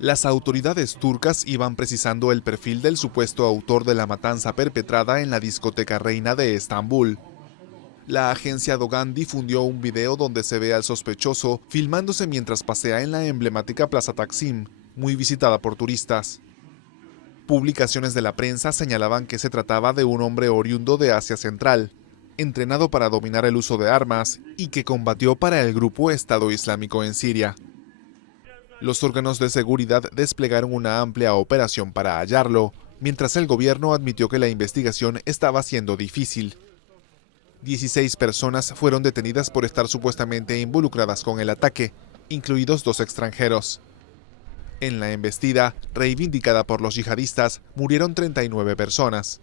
Las autoridades turcas iban precisando el perfil del supuesto autor de la matanza perpetrada en la discoteca Reina de Estambul. La agencia Dogan difundió un video donde se ve al sospechoso filmándose mientras pasea en la emblemática Plaza Taksim, muy visitada por turistas. Publicaciones de la prensa señalaban que se trataba de un hombre oriundo de Asia Central, entrenado para dominar el uso de armas y que combatió para el grupo Estado Islámico en Siria. Los órganos de seguridad desplegaron una amplia operación para hallarlo, mientras el gobierno admitió que la investigación estaba siendo difícil. 16 personas fueron detenidas por estar supuestamente involucradas con el ataque, incluidos 2 extranjeros. En la embestida, reivindicada por los yihadistas, murieron 39 personas.